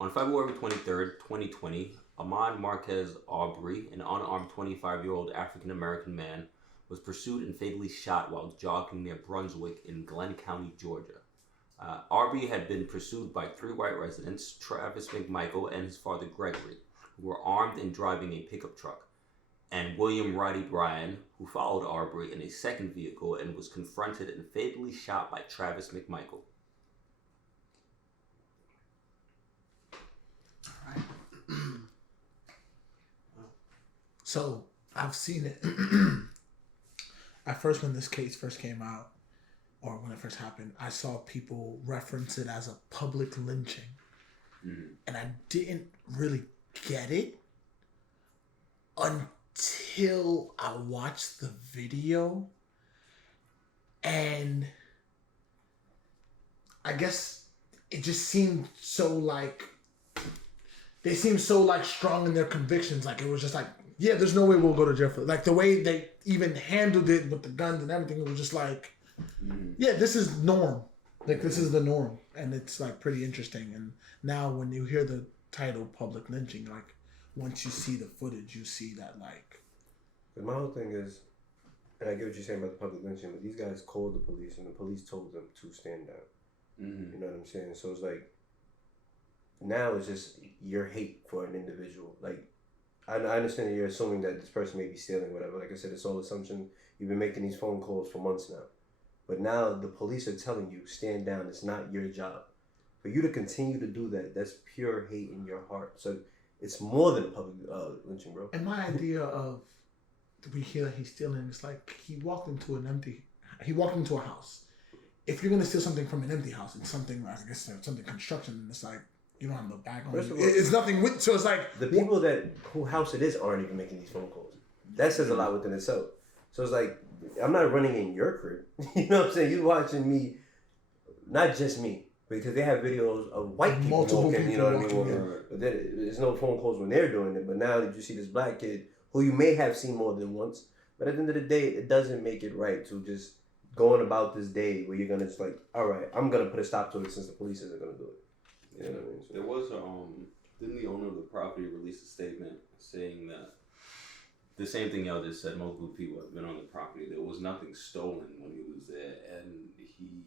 On February 23rd, 2020, Ahmaud Arbery, an unarmed 25-year-old African-American man, was pursued and fatally shot while jogging near Brunswick in Glenn County, Georgia. Arbery had been pursued by three white residents, Travis McMichael and his father Gregory, who were armed and driving a pickup truck, and William Roddy Bryan, who followed Arbery in a second vehicle and was confronted and fatally shot by Travis McMichael. So I've seen it. At first, when this case first came out, or when it first happened, I saw people reference it as a public lynching. And I didn't really get it until I watched the video. And I guess it just seemed so like, they seemed so like strong in their convictions. Like it was just like, yeah, there's no way we'll go to jail for it. Like the way they even handled it with the guns and everything, it was just like, yeah, this is norm. Like this is the norm. And it's like pretty interesting. And now when you hear the title public lynching, like once you see the footage, you see that like. Because my whole thing is, and I get what you're saying about the public lynching, but these guys called the police and the police told them to stand down. You know what I'm saying? So it's like, now it's just your hate for an individual. Like, I understand that you're assuming that this person may be stealing, whatever. Like I said, it's all assumption. You've been making these phone calls for months now. But now the police are telling you, stand down. It's not your job. For you to continue to do that, that's pure hate in your heart. So it's more than a public lynching, bro. And my idea of, we hear that he's stealing, it's like he walked into a house. If you're going to steal something from an empty house, it's something, I guess, something construction, and it's like, you don't have no back on it. It's nothing with, so it's like... The people who house it is aren't even making these phone calls. That says a lot within itself. So it's like, I'm not running in your crib. You know what I'm saying? You watching me, not just me, because they have videos of white people walking, you know what I mean? But then there's no phone calls when they're doing it. But now that you see this black kid, who you may have seen more than once, but at the end of the day, it doesn't make it right to just going about this day where you're going to just like, all right, I'm going to put a stop to it since the police isn't going to do it. You know what I mean? So, there was didn't the owner of the property release a statement saying that the same thing y'all just said, multiple people have been on the property. There was nothing stolen when he was there, and he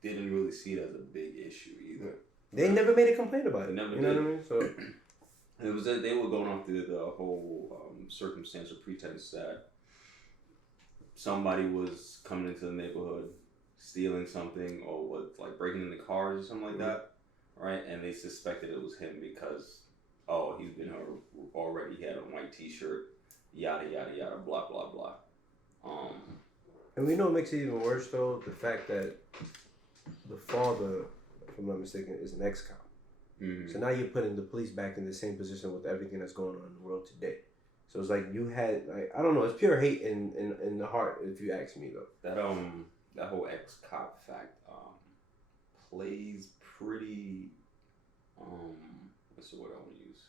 didn't really see it as a big issue either. They never made a complaint about it. Never you know did. What I mean? So it was they were going off the whole circumstance or pretense that somebody was coming into the neighborhood, stealing something, or was like breaking into cars or something like that. Right, and they suspected it was him because, he's been here already. He had a white T-shirt, yada yada yada, blah blah blah. And we know what makes it even worse though, the fact that the father, if I'm not mistaken, is an ex-cop. So now you're putting the police back in the same position with everything that's going on in the world today. So it's like you had, like, I don't know, it's pure hate in the heart, if you ask me though. That whole ex-cop fact plays pretty, what's the word I want to use?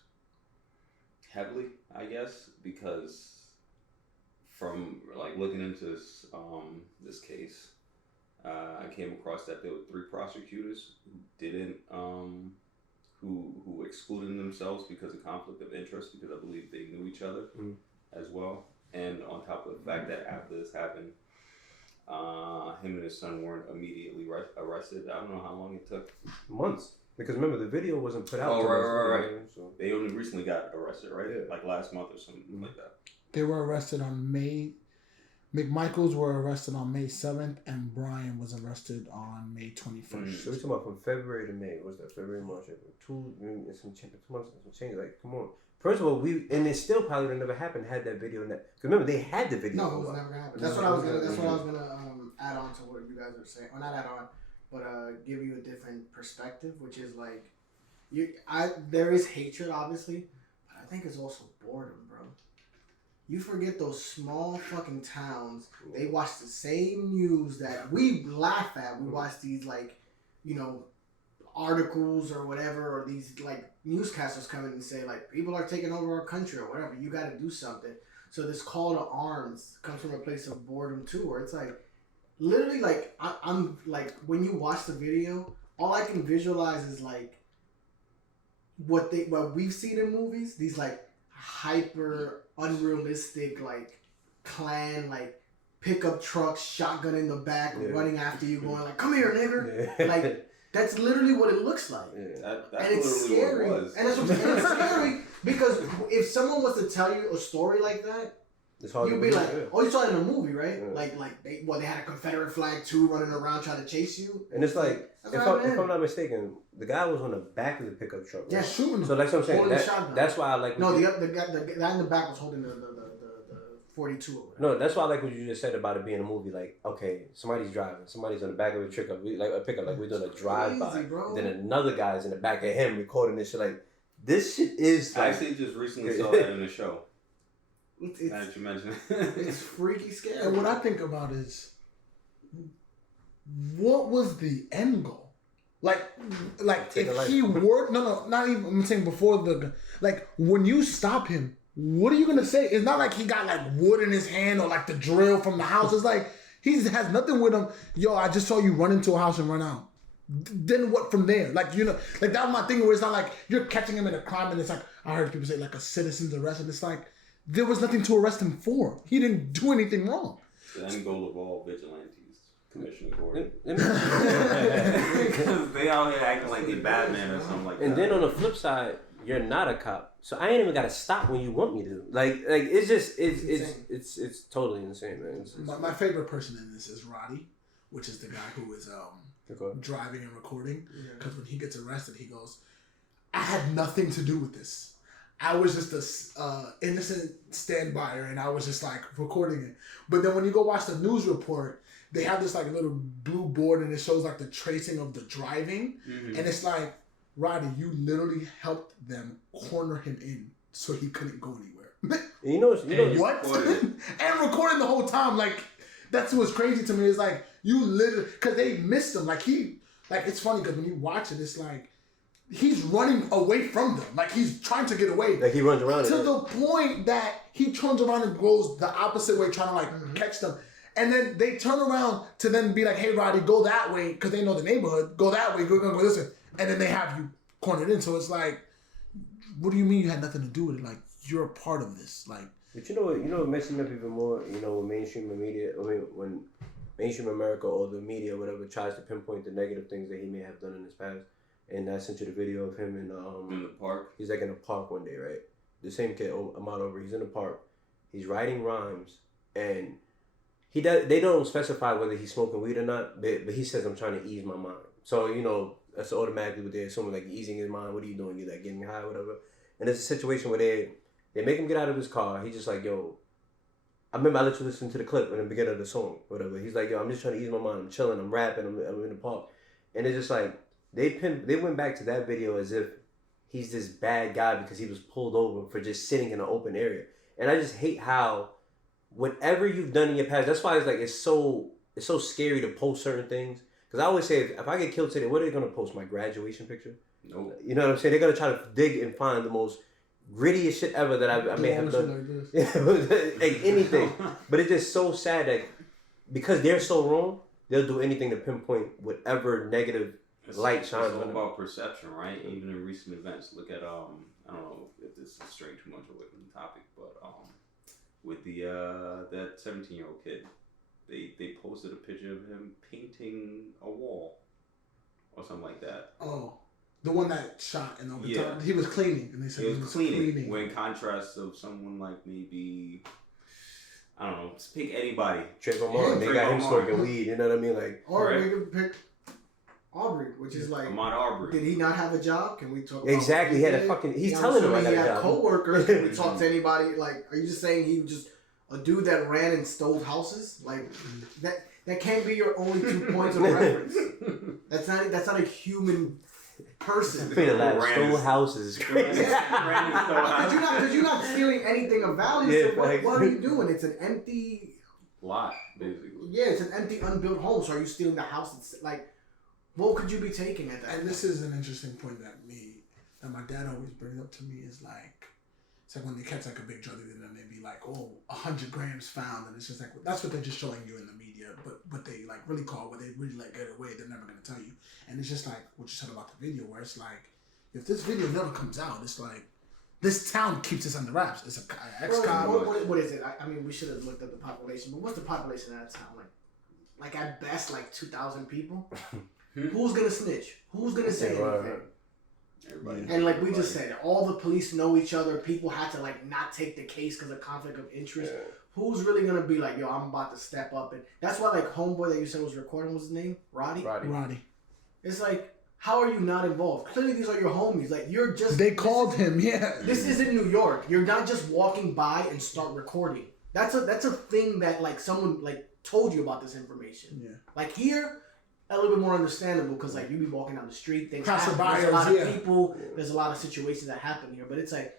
Heavily, I guess, because from like looking into this case, I came across that there were 3 prosecutors who didn't, who excluded themselves because of conflict of interest, because I believe they knew each other as well. And on top of the fact that after this happened, him and his son weren't immediately arrested. I don't know how long it took. Months. Because remember, the video wasn't put out. Right. So they only recently got arrested, right? Yeah. Like last month or something like that. They were arrested on McMichaels were arrested on May 7th, and Brian was arrested on May 21st. So we're talking about from February to May. What's that? February, March, April. 2 months, some change. Like, come on. First of all, and it still probably would have never happened had that video. Because remember, they had the video. No, it was never gonna happen. That's what I was gonna add on to what you guys were saying. Or not add on, but give you a different perspective, which is like, there is hatred, obviously, but I think it's also boredom, bro. You forget those small fucking towns. They watch the same news that we laugh at. We watch these articles or whatever, or these like newscasters come in and say like people are taking over our country or whatever. You got to do something. So this call to arms comes from a place of boredom too, where it's like literally like I'm like when you watch the video, all I can visualize is like what we've seen in movies, these like hyper unrealistic like clan like pickup trucks, shotgun in the back, running after you, going like, "Come here, nigga!" Like that's literally what it looks like, That's and it's scary. what it was. And that's what I'm saying. It's scary because if someone was to tell you a story like that, you'd be like, "Oh, you saw it in a movie, right?" Yeah. Like they had a Confederate flag too, running around trying to chase you. And it's like, if I'm not mistaken, the guy was on the back of the pickup truck. Right? Yeah, shooting. So that's what I'm saying. That's why I like. No, the guy in the back was holding the 42 or whatever. No, that's why I like what you just said about it being a movie. Like, okay, somebody's driving, somebody's on the back of a pickup, like we're doing a drive-by. Then another guy's in the back of him recording this shit. Like, this shit is. I actually just recently saw that in the show. It's now that you mentioned it's freaky scary. And what I think about is, what was the end goal? Like if he were not even. I'm saying before when you stop him. What are you gonna say? It's not like he got like wood in his hand or like the drill from the house. It's like he has nothing with him. Yo, I just saw you run into a house and run out. Then what from there? Like like that was my thing where it's not like you're catching him in a crime and it's like I heard people say like a citizen's arrest and it's like there was nothing to arrest him for. He didn't do anything wrong. The end goal of all vigilantes, Commissioner Gordon. Because they out here acting like they Batman or something like that. And then on the flip side, you're not a cop. So I ain't even gotta stop when you want me to. Like it's just it's totally insane, man. My favorite person in this is Roddy, which is the guy who is driving and recording. Because when he gets arrested, he goes, "I had nothing to do with this. I was just a innocent standbyer, and I was just like recording it." But then when you go watch the news report, they have this like little blue board, and it shows like the tracing of the driving, and it's like. Roddy, you literally helped them corner him in so he couldn't go anywhere. You know what? And recording the whole time, like that's what's crazy to me. Is like you literally because they missed him. Like it's funny because when you watch it, it's like he's running away from them. Like he's trying to get away. Like he runs around to the point that he turns around and goes the opposite way, trying to like catch them. And then they turn around to then be like, "Hey, Roddy, go that way," because they know the neighborhood. Go that way. We're gonna go this way. And then they have you cornered in. So it's like, what do you mean you had nothing to do with it? Like, you're a part of this. Like, but you know what makes me up even more? You know, when mainstream media, when mainstream America or the media or whatever tries to pinpoint the negative things that he may have done in his past. And I sent you the video of him in the park. He's like in a park one day, right? The same kid, Ahmaud Arbery, he's in the park. He's writing rhymes and they don't specify whether he's smoking weed or not, but he says, "I'm trying to ease my mind." So, that's automatically what they're assuming, like easing his mind. What are you doing? You're like getting high, whatever. And it's a situation where they make him get out of his car. He's just like, "Yo," I remember I let you listen to the clip in the beginning of the song, whatever. He's like, "Yo, I'm just trying to ease my mind. I'm chilling. I'm rapping. I'm in the park." And it's just like they went back to that video as if he's this bad guy because he was pulled over for just sitting in an open area. And I just hate how whatever you've done in your past, that's why it's like it's so scary to post certain things. Because I always say, if I get killed today, what are they going to post? My graduation picture? Nope. You know what I'm saying? They're going to try to dig and find the most grittiest shit ever that I may have done. Like anything. But it's just so sad that because they're so wrong, they'll do anything to pinpoint whatever negative light shines on them. It's all about perception, right? Even in recent events. Look at, I don't know if this is straying too much away from the topic, but with the that 17-year-old kid. They posted a picture of him painting a wall or something like that. Oh, the one that shot and he was cleaning, and they said he was cleaning. When in contrast of someone like maybe, I don't know, just pick anybody. Trayvon, they got him smoking weed. You know what I mean? Like, or we could pick Arbery, which is like Ahmaud Arbery. Did he not have a job? Can we talk? Exactly, he had a fucking. He's telling him I got a job. He had coworkers. Can we talk to anybody? Like, are you just saying he was just a dude that ran and stole houses? Like that can't be your only 2 points of reference. That's not a human person. Stole houses. Crazy. Because you're not stealing anything of value. Yeah, so what are you doing? It's an empty lot, basically. Yeah, it's an empty, unbuilt home. So are you stealing the house? It's like, what could you be taking at that? And this is an interesting point that my dad always brings up to me is like, it's like when they catch like a big drug dealer and they be like, 100 grams found, and it's just like that's what they're just showing you in the media. But what they like really call, what they really like get away, they're never gonna tell you. And it's just like what you said about the video, where it's like if this video never comes out, it's like this town keeps this under wraps. It's a ex-cop. What is it? I mean, we should have looked at the population, but what's the population of that town? Like at best, like 2,000 people. Who's gonna snitch? Who's gonna say anything? Everybody. And like we just said, all the police know each other. People had to like not take the case because of conflict of interest. Yeah. Who's really gonna be like, yo, I'm about to step up? And that's why like homeboy that you said was recording, was his name? Roddy? Roddy. It's like, how are you not involved? Clearly these are your homies. Like you're just They called him, yeah. This isn't New York. You're not just walking by and start recording. That's a thing that like someone like told you about this information. Yeah. Like here, a little bit more understandable because like you be walking down the street, things happen. There's a Passerbyers, lot of yeah. people. There's a lot of situations that happen here, but it's like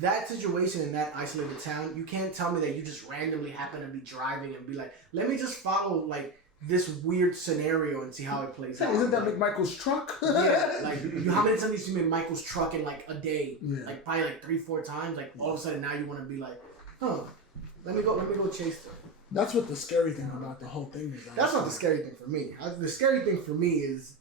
that situation in that isolated town. You can't tell me that you just randomly happen to be driving and be like, let me just follow like this weird scenario and see how it plays out. Isn't that like, McMichael's truck? yeah, like how many times you see Michael's truck in like a day? Yeah. Like probably like 3-4 times. Like all of a sudden now you want to be like, huh? Let me go chase them. That's what the scary thing about the whole thing is. That's not the scary thing for me. The scary thing for me is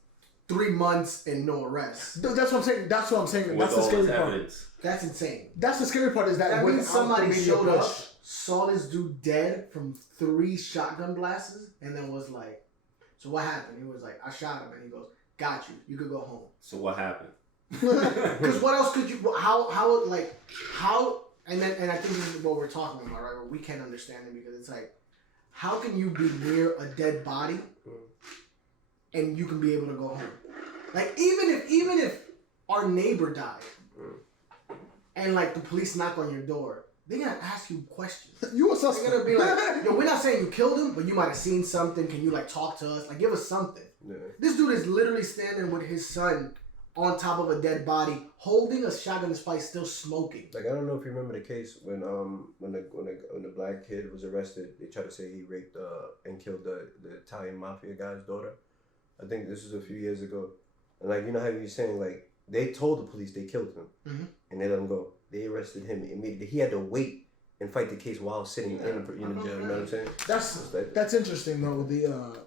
3 months and no arrest. That's what I'm saying. That's what I'm saying. With That's the all scary this part. evidence. That's insane. That's the scary part is that That means without somebody the media showed push, up, saw this dude dead from 3 shotgun blasts, and then was like, so what happened? He was like, I shot him, and he goes, got you. You could go home. So what happened? Because what else could you? How? And I think this is what we're talking about, right? Where we can't understand it because it's like, how can you be near a dead body, and you can be able to go home? Like even if our neighbor died, and like the police knock on your door, they're gonna ask you questions. You a They're suspect. gonna be like, yo, we're not saying you killed him, but you might have seen something. Can you like talk to us? Like give us something. Yeah. This dude is literally standing with his son on top of a dead body, holding a shotgun spice, still smoking. Like I don't know if you remember the case when the black kid was arrested. They tried to say he raped and killed the Italian mafia guy's daughter. I think this was a few years ago. And like you know how you're saying like they told the police they killed him and they let him go. They arrested him immediately. He had to wait and fight the case while sitting in the jail. You know what I'm saying? That's interesting though. The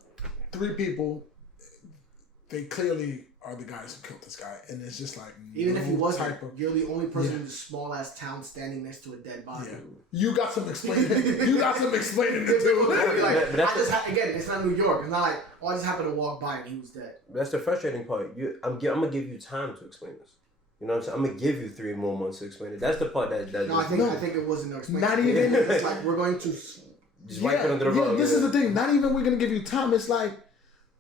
3 people, they clearly are the guys who killed this guy, and it's just like Even if he wasn't, type of, you're the only person in this small ass town standing next to a dead body. yeah. You got some explaining. You got some explaining to do. Like, But that's again, it's not New York. It's not like, oh, I just happened to walk by and he was dead. That's the frustrating part. I'm gonna give you time to explain this. You know what I'm saying? I'm gonna give you 3 more months to explain it. That's the part that No, I think it wasn't no explanation. Not even. It's like we're going to. just wipe it under the rug. This is the thing. Not even we're gonna give you time. It's like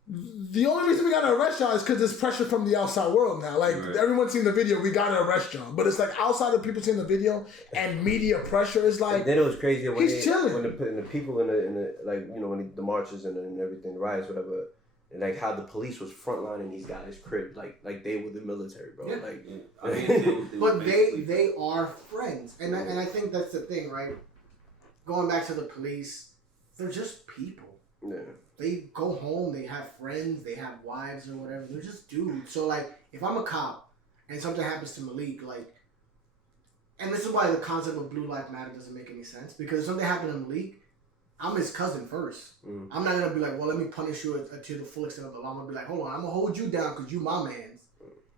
the only reason we gotta arrest y'all is because there's pressure from the outside world now. Like everyone's seen the video, we gotta arrest y'all. But it's like outside of people seeing the video and media pressure is like. And then it was crazy when he's chilling. when the people in the like you know when the marches and everything, the riots, whatever. And like how the police was frontlining these guys' crib, like they were the military, bro. Yeah. Like, I mean, But they are friends, and I think that's the thing, right? Going back to the police, they're just people. yeah. They go home, they have friends, they have wives or whatever. They're just dudes. So like, if I'm a cop and something happens to Malik, like, and this is why the concept of Blue Lives Matter doesn't make any sense, because if something happened to Malik, I'm his cousin first. I'm not gonna be like, well, let me punish you to the full extent of the law. I'm gonna be like, hold on, I'm gonna hold you down because you my mans.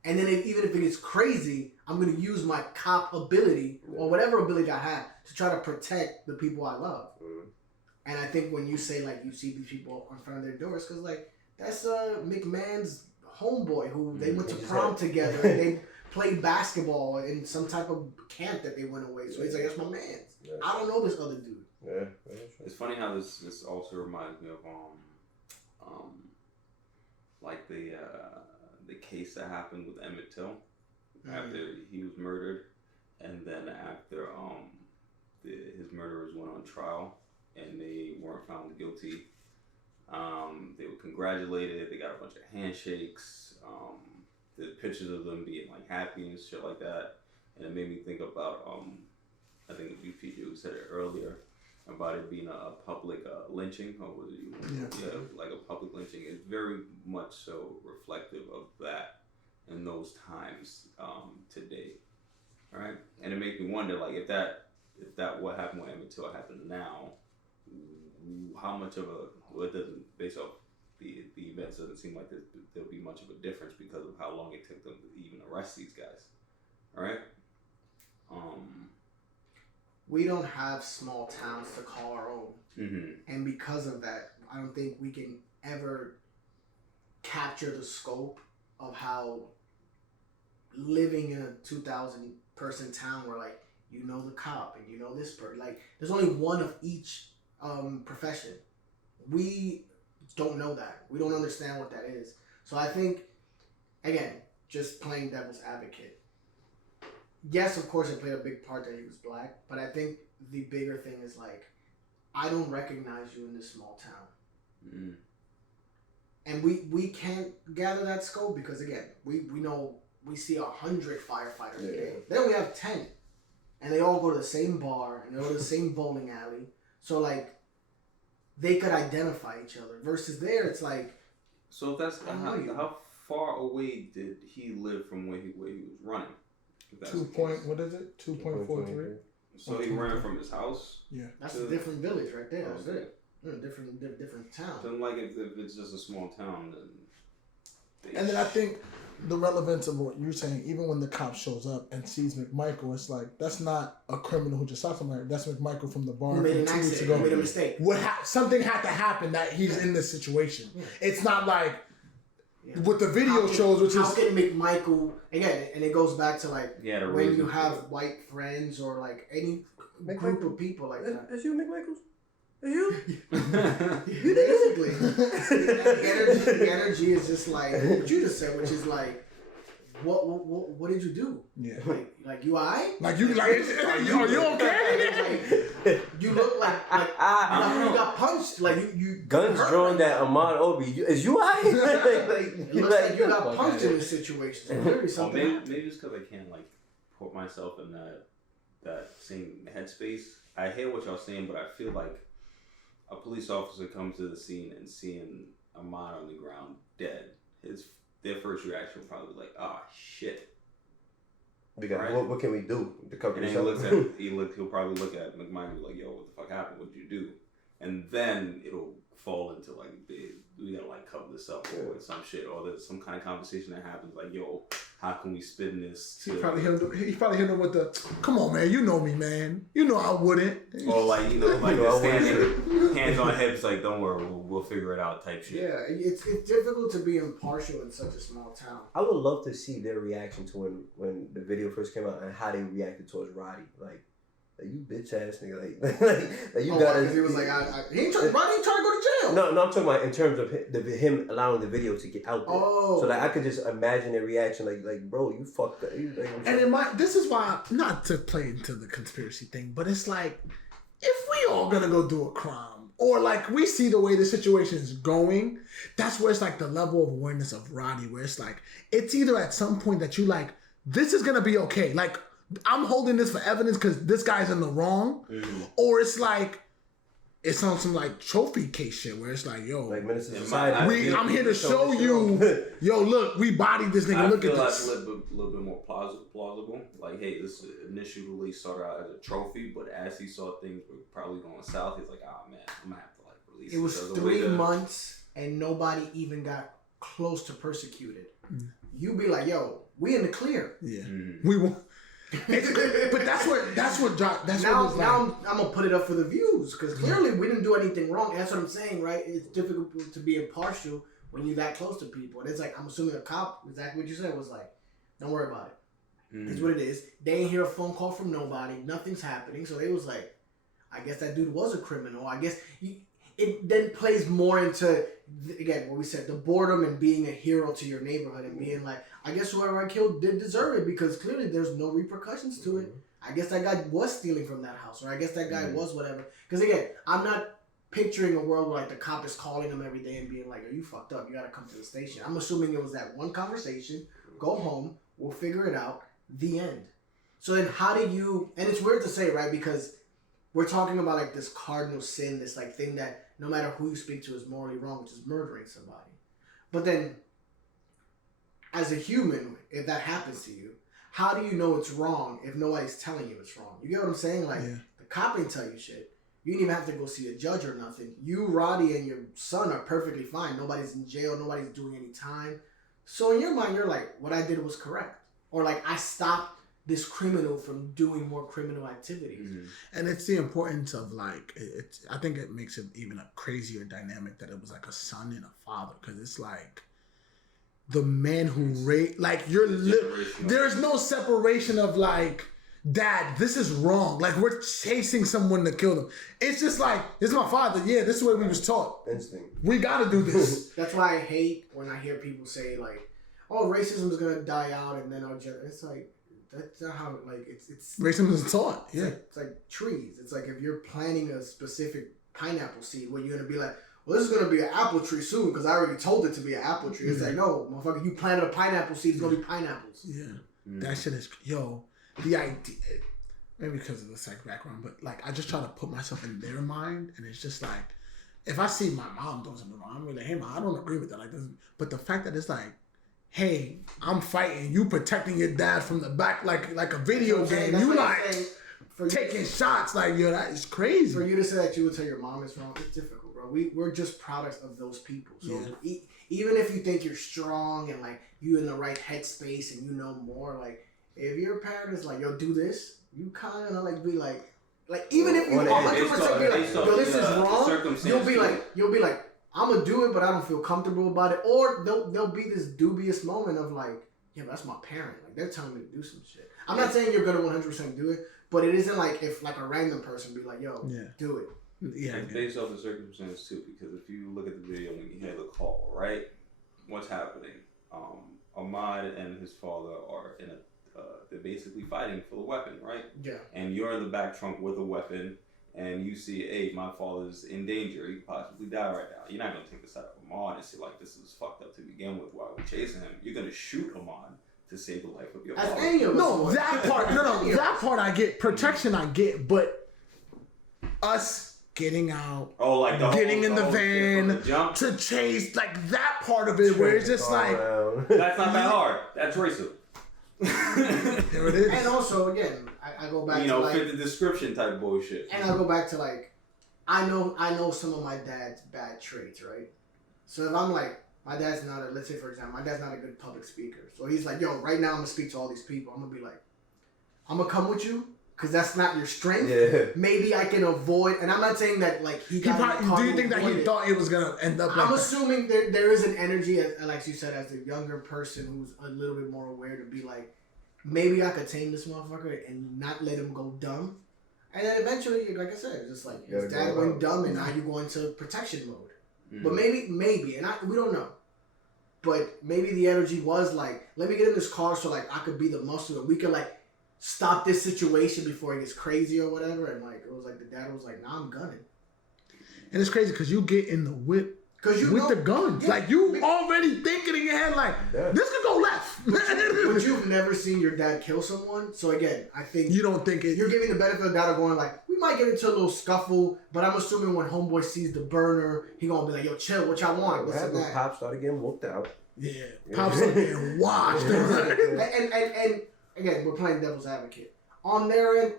And then even if it gets crazy, I'm gonna use my cop ability or whatever ability I have to try to protect the people I love. And I think when you say like you see these people in front of their doors, because like that's McMahon's homeboy who they went to prom together and they played basketball in some type of camp that they went away. So he's like, that's my man. I don't know this other dude. Yeah. It's funny how this also reminds me of like the case that happened with Emmett Till after he was murdered, and then after his murderers went on trial and they weren't found guilty. They were congratulated. They got a bunch of handshakes. There's pictures of them being like happy and shit like that, and it made me think about I think you said it earlier about it being a public lynching, or was it you? Yeah, like a public lynching. It's very much so reflective of that in those times today. All right, and it makes me wonder, like, if that what happened with Emmett Till happened now, how much of a, well, it doesn't, based off the events doesn't seem like there'll be much of a difference because of how long it took them to even arrest these guys. All right. We don't have small towns to call our own, Mm-hmm. and because of that, I don't think we can ever capture the scope of how living in a 2,000 person town where like you know the cop and you know this person, like there's only one of each profession. We don't know that. We don't understand what that is. So I think, again, just playing devil's advocate. Yes, of course, it played a big part that he was black, but I think the bigger thing is like, I don't recognize you in this small town. Mm-hmm. And we can't gather that scope because, again, we know we see 100 firefighters a day. Then we have 10. And they all go to the same bar and they go to the same bowling alley. So, like, they could identify each other. Versus there, it's like... So if that's... How far away did he live from where he was running? 2.43. So he ran from his house? Yeah. That's a different village right there. That's it. Different town. Then, like, if it's just a small town, then... And then I think the relevance of what you're saying, even when the cop shows up and sees McMichael, it's like, that's not a criminal who just shot somebody. That's McMichael from the bar Who made from an 2 weeks accident. ago. Who made a mistake. Something had to happen that he's in this situation. Yeah. It's not like Yeah. what the video shows, which how is... can McMichael... Again, and it goes back to, like, Yeah, when you have white friends or, like, any group of people like that. Is you McMichaels? Is you? Basically. the energy is just like what you just said, which is like, what did you do? Yeah. Like you alright? Like, you like, are you okay? Like, you look like you got punched. Like you Guns drawn that Ahmaud Arbery. Is you alright? It looks like you got punched in this situation. So clearly Well, something. maybe it's because I can't, like, put myself in that same headspace. I hear what y'all saying, but I feel like a police officer comes to the scene and seeing Ahmaud on the ground dead, their first reaction will probably be like, "Ah, shit." Because Right. what can we do to cover And this then up? he'll probably look at McMichael and be like, "Yo, what the fuck happened? What'd you do?" And then it'll fall into like, we gotta like cover this up or some shit, or there's some kind of conversation that happens like, "Yo, how can we spin this?" He probably hit him with the, come on, man, you know me, man. You know I wouldn't. Or like, like You know, the I standing hands on hips, like, "Don't worry, we'll figure it out" type shit. Yeah, it's difficult to be impartial in such a small town. I would love to see their reaction to when the video first came out and how they reacted towards Roddy. Like you bitch ass nigga, like you gotta. He was like, Roddy ain't trying to go to jail. No, I'm talking about in terms of him allowing the video to get out there. Oh. So like I could just imagine their reaction, like bro, you fucked up. And this is why, not to play into the conspiracy thing, but it's like, if we all gonna go do a crime, or like we see the way the situation is going, that's where it's like the level of awareness of Roddy, where it's like, it's either at some point that you like, this is gonna be okay. Like, I'm holding this for evidence because this guy's in the wrong. Mm-hmm. Or it's like, it's on some like trophy case shit where it's like, yo, like Minister Society. I'm here to show you, yo, look, we bodied this nigga. Look at this. I feel that's a little bit more plausible. Like, hey, this initial release started out as a trophy, but as he saw things were probably going south, he's like, oh man, I'm gonna have to like release it. It was 3 months and nobody even got close to persecuted. You be like, yo, we in the clear. Yeah, Mm-hmm. we won't. But that's what John. That's now, what it's like. now I'm gonna put it up for the views because clearly we didn't do anything wrong. That's what I'm saying, right? It's difficult to be impartial when you're that close to people. And it's like, I'm assuming a cop, exactly what you said, was like, don't worry about it. Mm-hmm. It's what it is. They ain't hear a phone call from nobody. Nothing's happening. So they was like, I guess that dude was a criminal. I guess it then plays more into, again, what we said, the boredom and being a hero to your neighborhood and being like, I guess whoever I killed did deserve it because clearly there's no repercussions to it. I guess that guy was stealing from that house, or I guess that guy was whatever. Because again, I'm not picturing a world where like the cop is calling him every day and being like, "Are you fucked up? You gotta come to the station." I'm assuming it was that one conversation. Go home. We'll figure it out. The end. So then, how do you? And it's weird to say, right? Because we're talking about like this cardinal sin, this like thing that no matter who you speak to is morally wrong, which is murdering somebody. But then, as a human, if that happens to you, how do you know it's wrong if nobody's telling you it's wrong? You get what I'm saying? Like, the cop ain't tell you shit. You didn't even have to go see a judge or nothing. You, Roddy, and your son are perfectly fine. Nobody's in jail. Nobody's doing any time. So in your mind, you're like, what I did was correct. Or like, I stopped this criminal from doing more criminal activities. Mm-hmm. And it's the importance of like, I think it makes it even a crazier dynamic that it was like a son and a father. Because it's like, the man who raised, like, there's no separation of like, Dad, this is wrong. Like, we're chasing someone to kill them. It's just like, this is my father. Yeah, this is what we was taught. Instinct. We got to do this. That's why I hate when I hear people say, like, oh, racism is going to die out and then our generation. It's like, that's not how, like, it's racism is taught. Yeah. It's like trees. It's like if you're planting a specific pineapple seed, where you're going to be like, well, this is going to be an apple tree soon because I already told it to be an apple tree. It's like, no, motherfucker, you planted a pineapple seed, it's going to be pineapples. Yeah. That shit is, the idea, maybe because of the psych background, but like I just try to put myself in their mind, and it's just like, if I see my mom doing something wrong, I'm like, hey mom, I don't agree with that. Like, this, but the fact that it's like, hey, I'm fighting, you protecting your dad from the back, like a video game, you like taking shots, like that is crazy. For you to say that you would tell your mom is wrong, it's difficult, bro. We're just products of those people. So even if you think you're strong and like you in the right headspace and you know more, like. If your parent is like, yo, do this, you kind of like be like even if you 100% be like, yo, this is wrong, you'll be like, I'm gonna do it, but I don't feel comfortable about it. Or there'll be this dubious moment of like, yeah, but that's my parent. Like they're telling me to do some shit. I'm not saying you're gonna 100% do it, but it isn't like if like a random person be like, yo, do it. Yeah, it's based off the circumstance too, because if you look at the video when you hear the call, right, what's happening? Ahmaud and his father are in a they're basically fighting for the weapon, right? Yeah. And you're in the back trunk with a weapon, and you see, hey, my father's in danger. He could possibly die right now. You're not going to take this out of Ahmaud and say, like, this is fucked up to begin with while we're chasing him. You're going to shoot Ahmaud to save the life of your father. No, that part, that part I get. Protection I get, but us getting out, like getting in the van to chase, like that part of it, where it's just like... That's not that hard. That's racism. There it is. And also, again, I go back to like, fit the description type bullshit. And I go back to like, I know some of my dad's bad traits, right? So if I'm like, my dad's not a, let's say for example, my dad's not a good public speaker. So he's like, yo, right now I'm gonna speak to all these people. I'm gonna be like, I'm gonna come with you because that's not your strength. Yeah. Maybe I can avoid, and I'm not saying that like he probably, do you think that he thought it was gonna end up? I'm assuming there is an energy, like you said, as a younger person who's a little bit more aware to be like, maybe I could tame this motherfucker and not let him go dumb. And then eventually, like I said, it's just like his dad went dumb, and now you go into protection mode. Mm-hmm. But maybe, and we don't know. But maybe the energy was like, let me get in this car so like I could be the muscle and we could like stop this situation before it gets crazy or whatever. And like it was like the dad was like, nah, I'm gunning. And it's crazy because you get in the whip with the guns. Yeah, like you already thinking in your head like, this could go left. But you've never seen your dad kill someone. So again, I think you don't think it. You're giving the benefit of the doubt of going like, we might get into a little scuffle, but I'm assuming when homeboy sees the burner, he gonna be like, yo, chill, what y'all want? What happened? Pop started getting whooped out. Yeah. Pop started getting washed. and again, we're playing devil's advocate. On their end,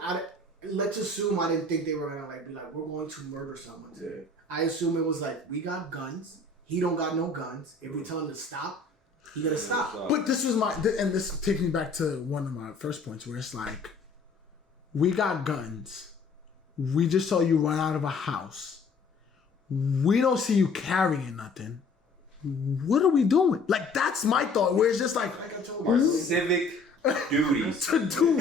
let's assume I didn't think they were gonna like be like, we're going to murder someone today. Yeah. I assume it was like, we got guns. He don't got no guns. If we tell him to stop, he gonna stop. But this was and this takes me back to one of my first points where it's like, we got guns. We just saw you run out of a house. We don't see you carrying nothing. What are we doing? Like, that's my thought, where it's just like I told our civic duties. To do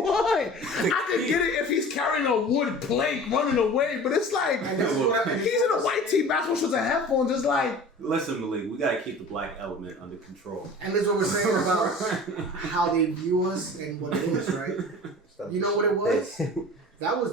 what? I could get it if he's carrying a wood plank running away, but it's like, he's in a white tee, basketball shorts and headphones, just like... Listen, Malik, we gotta keep the black element under control. And that's what we're saying about how they view us and what it is, right? You know what it was?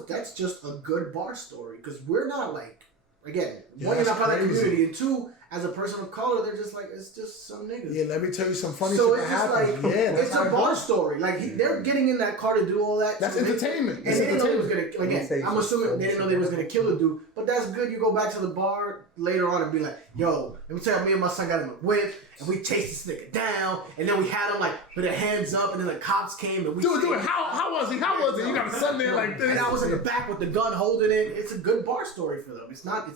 That's just a good bar story, because we're not like, again, one, you're not part of the community, and two, as a person of color, they're just like, it's just some niggas. Yeah, let me tell you some funny So shit it's that just happened. like, Yeah, that's it's how a it bar goes. story. Like, they're getting in that car to do all that. That's so they- entertainment. And It's they didn't know they was entertainment. gonna, again, I'm assuming they didn't know they was gonna kill a dude. But that's good. You go back to the bar later on and be like, yo, let me tell you, me and my son got in a whip and we chased this nigga down. And then we had him like with their hands up and then the cops came and we Do it. saved him. How was he? How was he? You got a son there like this. And I was in the back with the gun holding it. It's a good bar story for them. It's not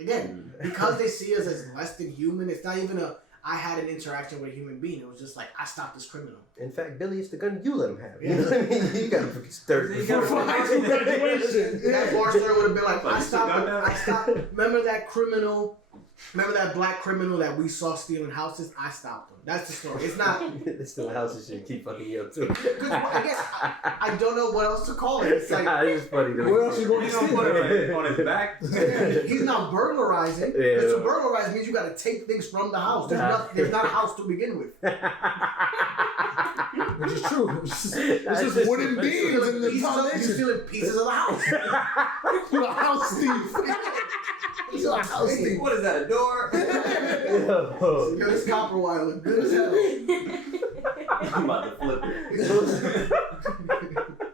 again, because they see us as less than human, it's not even I had an interaction with a human being. It was just like, I stopped this criminal. In fact, Billy, it's the gun you let him have. You know what I mean? You got to stir it For high school graduation. That bar story would have been like, Like, I you stopped. Remember that criminal? Remember that black criminal that we saw stealing houses? I stopped him. That's the story. It's not. It's still house and shit. Keep fucking you up too. Again, I don't know what else to call it. It's like, it's funny though. Where else you going You to gonna steal? put it on his back? he's not burglarizing. Yeah. Because to burglarize means you got to take things from the house. There's not a house to begin with. Which is true. It's just wooden beams in the You're foundation. stealing pieces of the house. You're a house thief. You're a house thief. What is that, a door? Yo. Yo, this copper wire look good as hell. I'm about to flip it.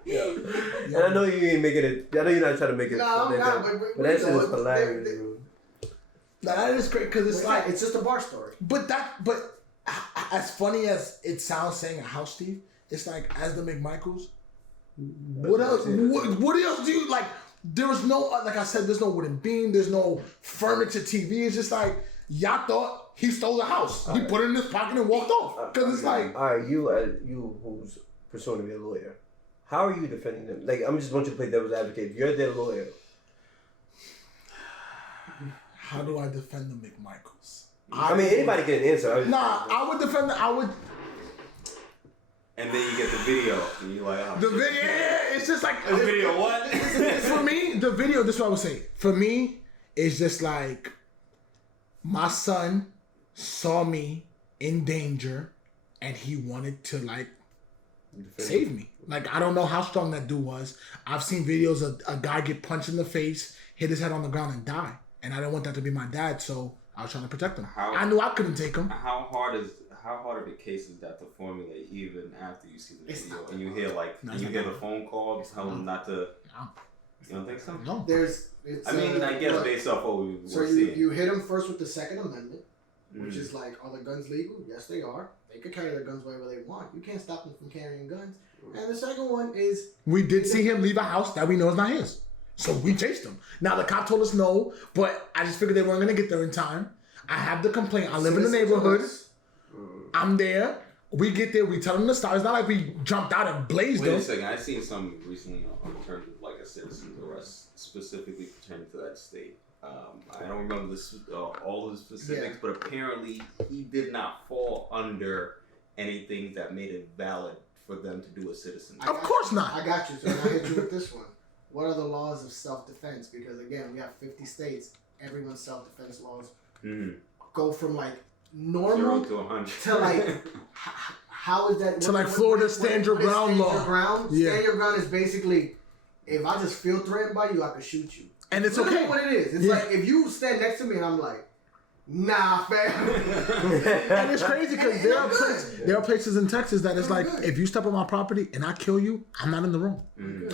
And I know you ain't making it. I know you're not trying to make it. No, I'm not. But that shit is hilarious, bro. Now, that is great because it's like, it's just a bar story. but as funny as it sounds saying a house thief, it's like as the McMichaels. What else? What else do you like? There was no, like I said, there's no wooden beam. There's no furniture, TV. It's just like y'all thought he stole the house. He put it in his pocket and walked off. Because it's like, all right, you who's pursuing to be a lawyer, how are you defending them? Like, I'm just want you to play devil's advocate. If you're their lawyer, how do I defend the McMichaels? I mean, anybody can answer. I would defend. I would. And then you get the video, and you're like, oh, The video. Yeah, it's just like the video what? for me, the video, this is what I would say. For me, it's just like my son saw me in danger and he wanted to like save me. Like, I don't know how strong that dude was. I've seen videos of a guy get punched in the face, hit his head on the ground and die. And I didn't want that to be my dad, so I was trying to protect him. I knew I couldn't take him. How hard are the cases that to formulate even after you see the video and you hear you get a phone call telling them not to? No. You don't think so? No. I guess based off what we were So seeing. you hit them first with the Second Amendment, which is like, are the guns legal? Yes, they are. They could carry their guns wherever they want. You can't stop them from carrying guns. And the second one is, We did see him leave a house that we know is not his. So we chased him. Now the cop told us no, but I just figured they weren't going to get there in time. I have the complaint. I live in the neighborhood. I'm there. We get there. We tell them to stop. It's not like we jumped out and blazed Wait a them. second. I seen something recently in terms of like a citizen's arrest, specifically pertaining to that state. I don't remember all of the specifics, but apparently he did not fall under anything that made it valid for them to do a citizen. Of course not. I got you. So I hit you with this one. What are the laws of self-defense? Because again, we have 50 states. Everyone's self-defense laws go from like normal 0 to 100 to like how is that? To like Florida stand your ground law. Stand your ground. Yeah. Stand your ground is basically, if I just feel threatened by you, I could shoot you. And it's Literally okay. what it is. It's Yeah. like if you stand next to me and I'm like, nah, fam. And it's crazy because there are places in Texas that it's like, if you step on my property and I kill you, I'm not in the room.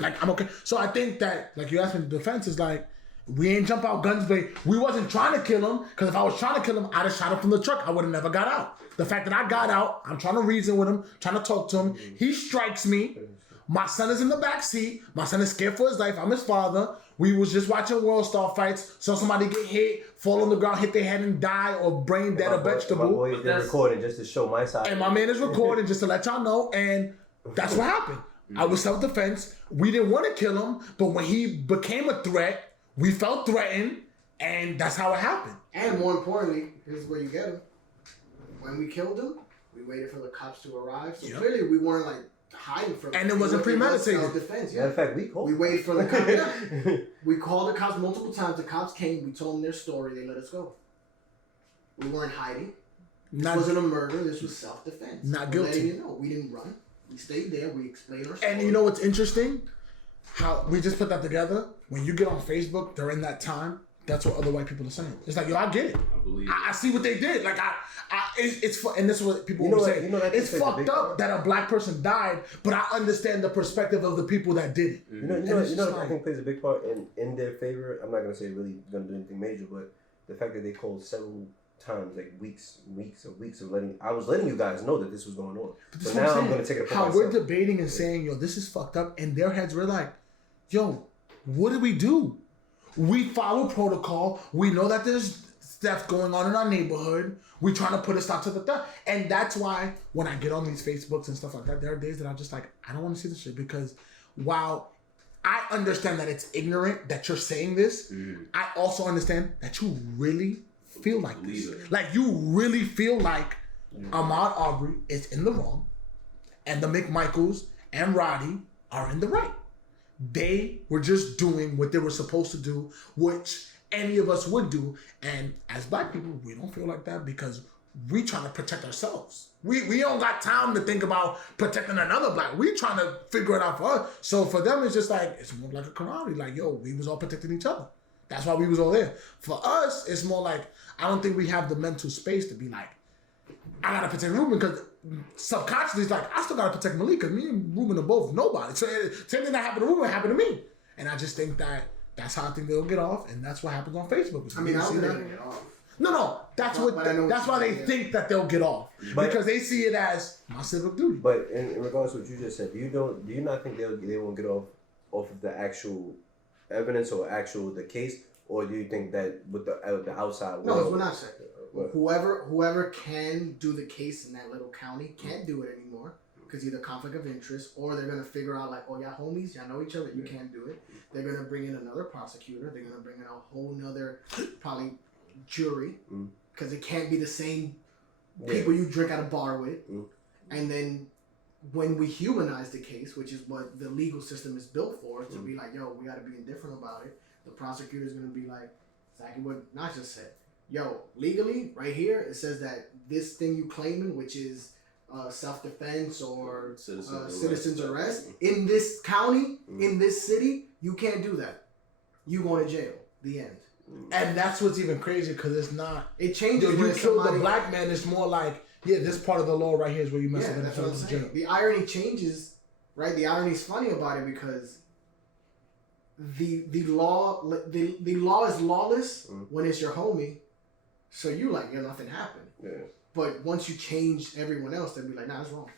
Like, I'm okay. So I think that, like you asked me, the defense is like, we ain't jump out guns, but we wasn't trying to kill him, because if I was trying to kill him, I'd have shot him from the truck. I would have never got out. The fact that I got out, I'm trying to reason with him, trying to talk to him. He strikes me. My son is in the back seat. My son is scared for his life. I'm his father. We was just watching World Star fights. Saw somebody get hit, fall on the ground, hit their head and die, or brain dead, or My vegetable. boy is recording just to show my side. And my man is recording just to let y'all know, and that's what happened. I was self-defense. We didn't want to kill him, but when he became a threat, we felt threatened, and that's how it happened. And more importantly, here's where you get him. When we killed him, we waited for the cops to arrive. So clearly we weren't like hiding from And it wasn't premeditated. Self-defense, Matter of fact, we waited for the cops. Yeah. We called the cops multiple times. The cops came. We told them their story. They let us go. We weren't hiding. This wasn't a murder. This was self-defense. Not We're guilty. letting you know, we didn't run. We stayed there. We explained our story. And you know what's interesting? How we just put that together. When you get on Facebook during that time, That's what other white people are saying. It's like, yo, I get it. I believe. I see what they did. Like, and this is what people will say. It's fucked up that a black person died, but I understand the perspective of the people that did it. You know, I think plays a big part in their favor. I'm not gonna say really gonna do anything major, but the fact that they called several times, like weeks of letting you guys know that this was going on. So now I'm gonna take it upon how myself. we're debating and saying, yo, this is fucked up, and their heads were like, yo, what did we do? We follow protocol. We know that there's theft going on in our neighborhood. We're trying to put a stop to the theft. And that's why when I get on these Facebooks and stuff like that, there are days that I'm just like, I don't want to see this shit, because while I understand that it's ignorant that you're saying this, I also understand that you really feel like this. Like, you really feel like Ahmaud Arbery is in the wrong and the McMichaels and Roddy are in the right. They were just doing what they were supposed to do, which any of us would do. And as black people, we don't feel like that because we trying to protect ourselves. We don't got time to think about protecting another black. We trying to figure it out for us. So for them, it's just like, it's more like a camaraderie. Like, yo, we was all protecting each other. That's why we was all there. For us, it's more like, I don't think we have the mental space to be like, I gotta protect Ruben, because subconsciously it's like, I still gotta protect Malik, because me and Ruben are both nobody. So same thing that happened to Ruben happened to me. And I just think that that's how I think they'll get off, and that's what happens on Facebook. I mean, I don't think they'll get off. No, that's why they think that they'll get off, because they see it as my civic duty. But in regards to what you just said, do you not think they won't get off of the actual evidence or the case, or do you think that with the outside world? No, that's what I'm saying. Whoever can do the case in that little county can't do it anymore because either conflict of interest, or they're gonna figure out like, oh yeah, homies, y'all know each other, you can't do it. They're gonna bring in another prosecutor. They're gonna bring in a whole nother probably jury, because it can't be the same people you drink at a bar with. And then when we humanize the case, which is what the legal system is built for, to be like, yo, we got to be indifferent about it. The prosecutor is gonna be like, exactly what Naj just said. Yo, legally, right here, it says that this thing you claiming, which is self-defense or citizen's arrest, in this county, in this city, you can't do that. You going to jail. The end. And that's what's even crazy, because it's not. It changes. Yo, you killed the black man. It's more like, yeah, this part of the law right here is where you mess up. That's what I'm saying. The irony changes, right? The irony is funny about it, because the law is lawless when it's your homie. So you like, yeah, nothing happened. Yeah. But once you change everyone else, they'll be like, nah, it's wrong.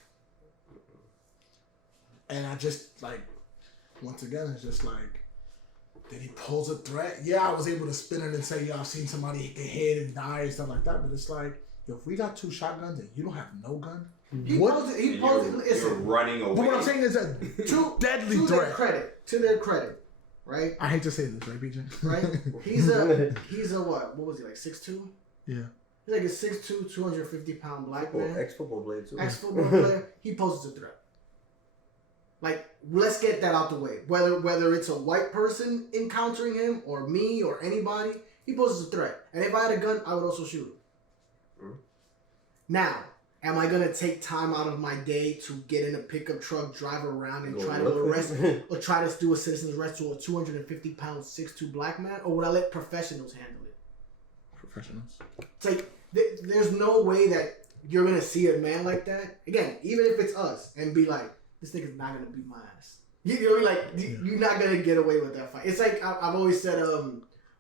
And I just, like, once again, it's just like, did he pose a threat? Yeah, I was able to spin it and say, yo, I've seen somebody get hit and die and stuff like that. But it's like, yo, if we got 2 shotguns and you don't have no gun, He posed it. Listen, you're running away. But what I'm saying is a deadly threat. To their credit, right? I hate to say this, right, BJ? Right? He's a what? What was he, like 6'2"? Yeah. He's like a 6'2", 250-pound black man. Ex-football player too. Ex-football player. He poses a threat. Like, let's get that out the way. Whether it's a white person encountering him or me or anybody, he poses a threat. And if I had a gun, I would also shoot him. Now, am I gonna take time out of my day to get in a pickup truck, drive around, and try to arrest or try to do a citizen's arrest to a 250-pound 6'2" black man, or would I let professionals handle it? Professionals. It's like there's no way that you're gonna see a man like that again, even if it's us, and be like, this nigga's not gonna beat my ass. You know, like you're not gonna get away with that fight. It's like I've always said,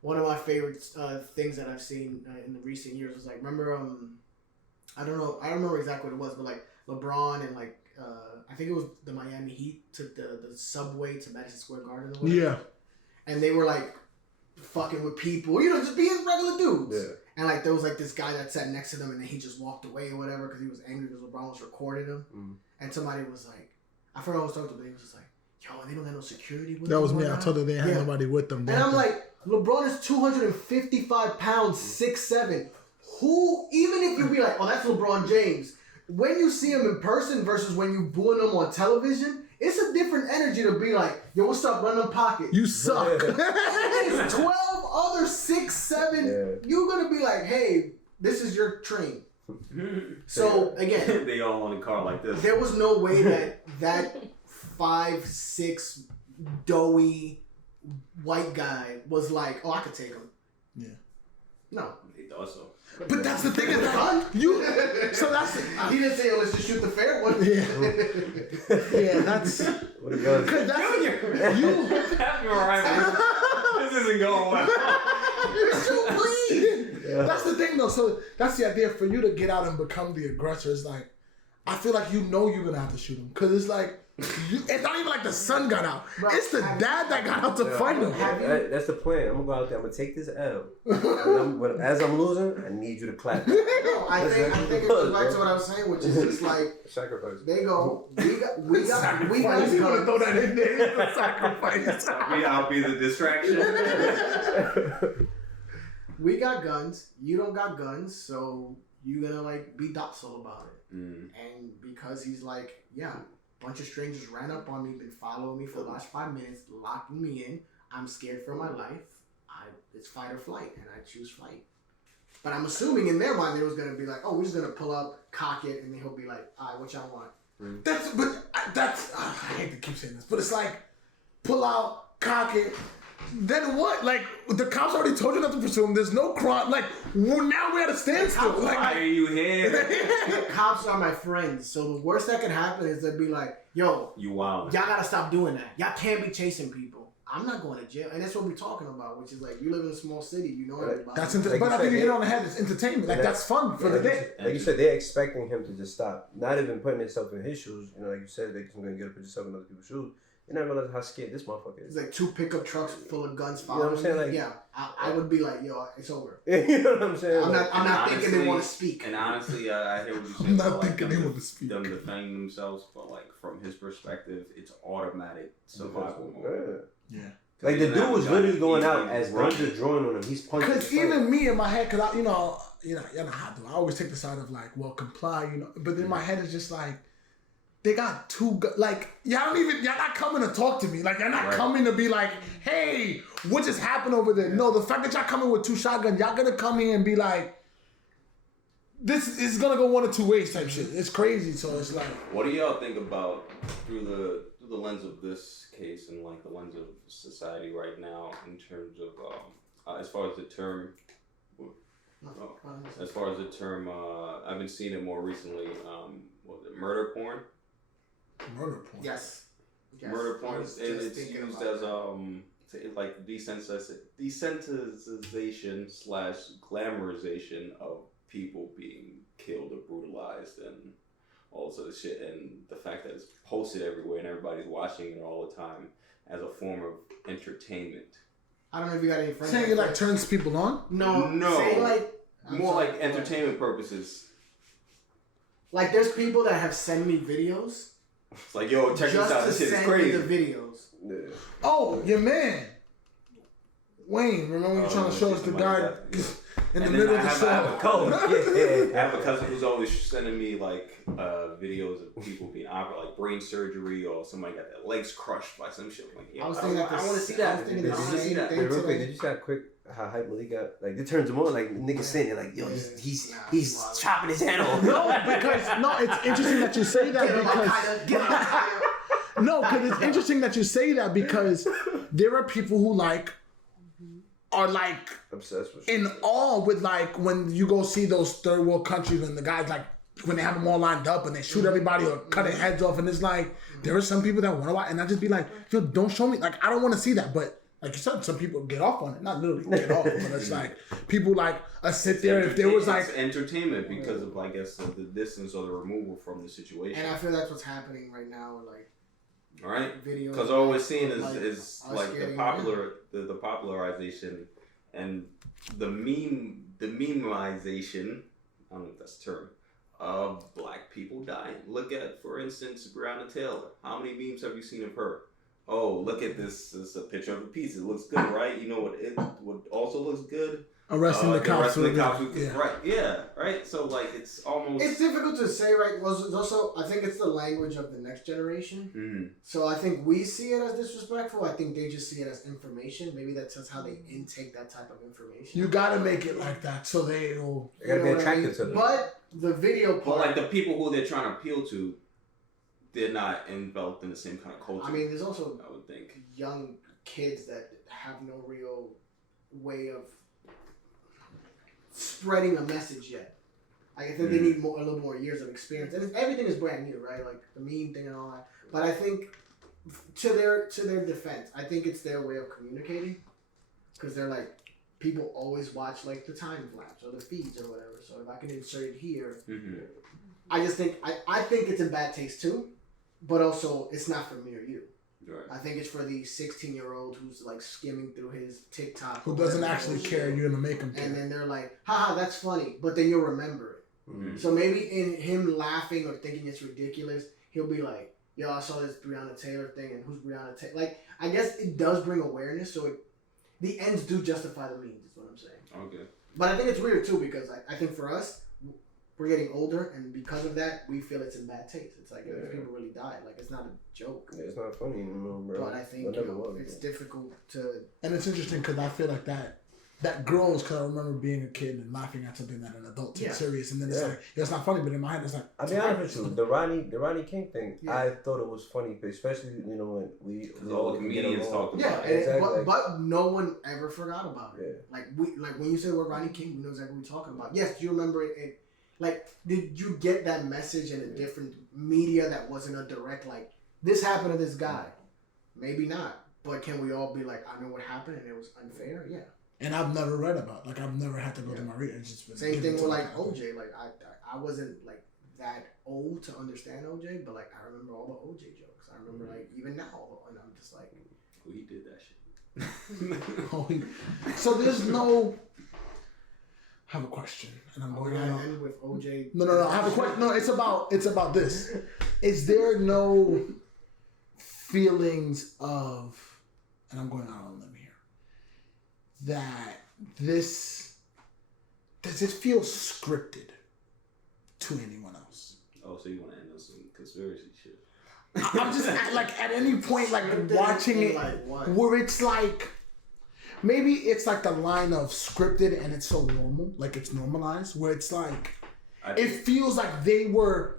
one of my favorite things that I've seen in the recent years was like, remember, I don't remember exactly what it was, but like LeBron and like I think it was the Miami Heat took the subway to Madison Square Garden or whatever. Yeah. And they were like fucking with people, you know, just being regular dudes. Yeah. And like there was like this guy that sat next to them, and then he just walked away or whatever because he was angry because LeBron was recording him. And somebody was like, I forgot what I was talking to, but he was just like, yo, they don't have no security with them. That was me. I told her they had nobody with them. And I'm like, LeBron is 255 pounds, 6'7". Who, even if you be like, oh, that's LeBron James, when you see him in person versus when you booing him on television, it's a different energy to be like, yo, what's up, run them pockets. You suck. There's 12 other 6'7". You're going to be like, hey, this is your train. So, again. They all on a car like this. There was no way that 5'6" doughy white guy was like, oh, I could take him. Yeah. No. He does so. But that's the thing is that you. So that's. He didn't say, "Oh, let's just shoot the fair one." Yeah, that's. What a gun. Cause that's you. You're right. This isn't going well. Shoot, please. That's the thing though. So that's the idea for you to get out and become the aggressor. It's like, I feel like you know you're gonna have to shoot him because it's like. It's not even like the son got out. Bro, it's the dad that got out to fight him. That's the plan. I'm gonna go out there. I'm gonna take this L. As I'm losing, I need you to clap. No, I think it goes back to what I was saying, which is just like Sacrifice. they go. We got You want to guns. throw that in there? It's the sacrifice. I'll be the distraction. We got guns. You don't got guns, so you gonna like be docile about it. And because he's like, yeah. Bunch of strangers ran up on me, been following me for the last 5 minutes, locking me in. I'm scared for my life. It's fight or flight, and I choose fight. But I'm assuming in their mind they was gonna be like, oh, we're just gonna pull up, cock it, and then he'll be like, all right, what y'all want? That's I hate to keep saying this, but it's like pull out, cock it. Then what? Like the cops already told you not to pursue him. There's no crime. Like now we're at a standstill. Like Why are you here? The cops are my friends, so the worst that can happen is they'd be like, yo, You wild. y'all gotta stop doing that. Y'all can't be chasing people. I'm not going to jail, and that's what we're talking about, which is like you live in a small city, you know everybody. that's Like but you I think said, you hit on the head. It's entertainment. Like that's fun for the day. Like you said, they're expecting him to just stop. Not even putting himself in his shoes. You know, like you said, they're just gonna get up and yourself in other people's shoes. You never realize how scared this motherfucker is. It's like 2 pickup trucks full of guns You know what following I'm saying? me. Like- Yeah, I would be like, yo, it's over. You know what I'm saying? I'm Like, not thinking they honestly- want to speak. And honestly, I hear what you're saying. I'm not about, like, thinking them they want to speak. Them defending themselves, but like from his perspective, it's automatic survival yeah. mode. Yeah. Like the dude was literally going out as guns running. are drawing on him. He's punching. Because even me in my head, because you know how I do. I always take the side of like, well, comply, you know. But in my head, it's just like, they got like y'all not coming to talk to me. Like y'all not coming to be like, hey, what just happened over there? No, the fact that y'all coming with 2 shotguns, y'all gonna come here and be like, this is gonna go one of 2 ways type shit. It's crazy. So it's like, What do y'all think about through the lens of this case and like the lens of society right now in terms of as far as the term. As far as the term, I've been seeing it more recently. What was it, murder porn? murder porn. Yes. Murder I porn, was and just it's thinking used about as like desensitization / glamorization of people being killed or brutalized and all this other shit, and the fact that it's posted everywhere and everybody's watching it all the time as a form of entertainment. I don't know if you got any friends. Saying it like turns people on. No. Say like More like entertainment purposes. Like there's people that have sent me videos. It's like, yo, check this out. This shit is send crazy. me the videos. Yeah. Oh, your man, Wayne. Remember when you trying to show us the guy in the And middle then of the I have a show? cousin. Yeah. I have a cousin who's always sending me like videos of people being operated, like brain surgery, or somebody got their legs crushed by some shit. Like, I was thinking that I want to see I that. was thinking I the want to see same that. thing. Hey, real quick, today. did you see how quick how hype Malik got? Like it turns him on. Like niggas saying it, like yo, he's chopping his head off. No, because it's interesting that you say that because no, because it's interesting that you say that because there are people who are Obsessed with in shit. awe with like when you go see those third world countries and the guys like when they have them all lined up and they shoot everybody or cut their heads off and it's like there are some people that want to watch and I just be like, yo, don't show me, like I don't want to see that, but like you said, some people get off on it, not literally get off, but it's like people like sit there if there was like it's entertainment because of I guess the distance or the removal from the situation. And I feel that's what's happening right now. Like All right, videos. because all we're seeing is us like the getting the popularization and the memization. I don't know if that's a term of black people dying. Look at, for instance, Breonna Taylor. How many memes have you seen of her? Oh, look at this! This is a picture of a piece. It looks good, right? You know what also looks good? arresting the cops. Arresting the cops. Yeah. Right? Yeah. Right. So like, it's almost. It's difficult to say, right? Was also I think it's the language of the next generation. Mhm. So I think we see it as disrespectful. I think they just see it as information. Maybe that's just how they intake that type of information. You gotta make it like that so they'll. They gotta You be know what I attracted mean? to them. But the video But part. like the people who they're trying to appeal to, they're not enveloped in the same kind of culture. I mean, there's also I would think. young kids that have no real way of spreading a message yet. Like, I think they need a little more years of experience, and everything is brand new, right? Like the meme thing and all that. But I think, to their defense, I think it's their way of communicating, because they're like, people always watch like the time lapse or the feeds or whatever. So if I can insert it here, I just think I think it's in bad taste too, but also it's not for me or you. Right. I think it's for the 16-year-old who's like skimming through his TikTok, who doesn't actually care you're gonna make him care. and then they're like, haha, that's funny, but then you'll remember it. So maybe in him laughing or thinking it's ridiculous, he'll be like, yo, I saw this Breonna Taylor thing, and who's Breonna Taylor? Like, I guess it does bring awareness, so the ends do justify the means, is what I'm saying. Okay. But I think it's weird too, because I think for us, we're getting older, and because of that, we feel it's in bad taste. It's like, if people really died, like, it's not a joke. Yeah, it's not funny anymore, bro. But I think it's difficult to... And it's interesting because I feel like that grows because I remember being a kid and laughing at something that an adult takes serious, and then it's like, it's not funny, but in my head it's like... I'll be honest with you, the Ronnie King thing, I thought it was funny, especially, you know, when we all the comedians talk about it. Yeah, exactly. but no one ever forgot about it. Yeah. Like when you say we're Ronnie King, we know exactly what we're talking about. Yes, do you remember it? Like, did you get that message in a different media that wasn't a direct, like, this happened to this guy? Maybe not. But can we all be like, I know what happened and it was unfair? Yeah. And I've never read about it. Like, I've never had to go to my reading. Same thing with, like, OJ. Like, I wasn't, like, that old to understand OJ, but, like, I remember all the OJ jokes. I remember, like, even now, and I'm just like... Oh, he did that shit. So there's no... I have a question, and I'm going to end with OJ. No. I have a question. No, it's about this. Is there no feelings of, and I'm going out on a limb here, that does it feel scripted to anyone else? Oh, so you want to end on some conspiracy shit? I'm just at any point like watching it, where it's like. Maybe it's like the line of scripted and it's so normal, like it's normalized, where it's like, it feels like they were,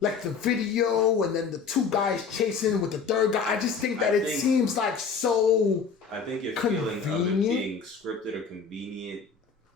like the video and then the two guys chasing with the third guy. I just think that it seems like so I think your convenient. feeling of it being scripted or convenient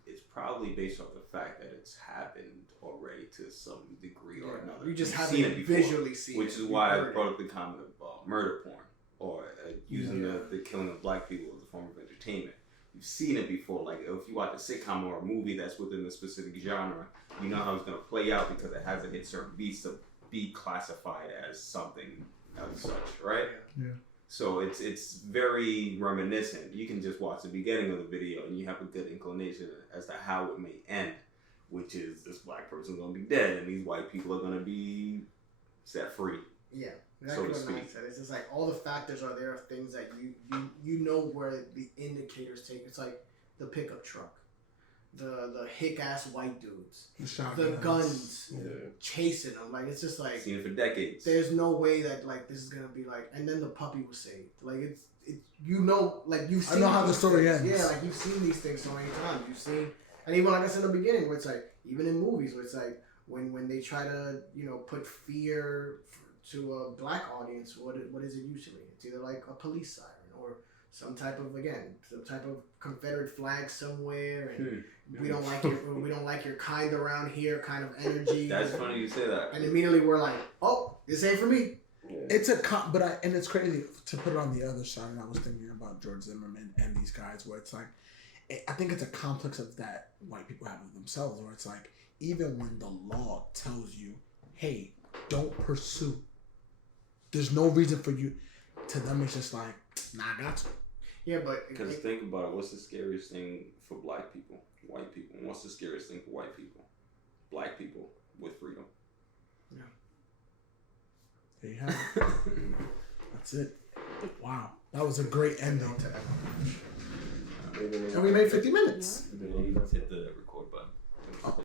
is probably based off the fact that it's happened already to some degree or another. You just You've haven't seen it before, visually seen which it. is why I brought up the comment of murder porn or using the killing of black people as a form of entertainment. You've seen it before. Like, if you watch a sitcom or a movie that's within a specific genre, you know how it's going to play out because it hasn't hit certain beats to be classified as something as such, right? Yeah. So it's very reminiscent. You can just watch the beginning of the video and you have a good inclination as to how it may end, which is this black person's going to be dead and these white people are going to be set free. Yeah. Exactly what Mike said. It's just like all the factors are there of things that you know where the indicators take. It's like the pickup truck, the hick ass white dudes, the guns chasing them. Like, it's just like seen it for decades. There's no way that like this is gonna be like. And then the puppy was saved. Like it's you know, like you've seen. I know how the story ends. Yeah, like you've seen these things so many times. You've seen, and even like I said in the beginning, where it's like even in movies, where it's like when they try to put fear to a black audience, what is it usually? It's either like a police siren or some type of Confederate flag somewhere, and we don't like your kind around here kind of energy. That's funny you say that. And immediately we're like, oh, this ain't for me. It's and it's crazy to put it on the other side. And I was thinking about George Zimmerman and these guys, where it's like, I think it's a complex of that white people have with themselves, where it's like, even when the law tells you, hey, don't pursue. There's no reason for you. To them, it's just like, nah, I got to. Yeah, but because think about it. What's the scariest thing for black people, white people? And what's the scariest thing for white people, black people with freedom? Yeah. There you have it. That's it. Wow, that was a great ending. And we made 50 minutes. Hit the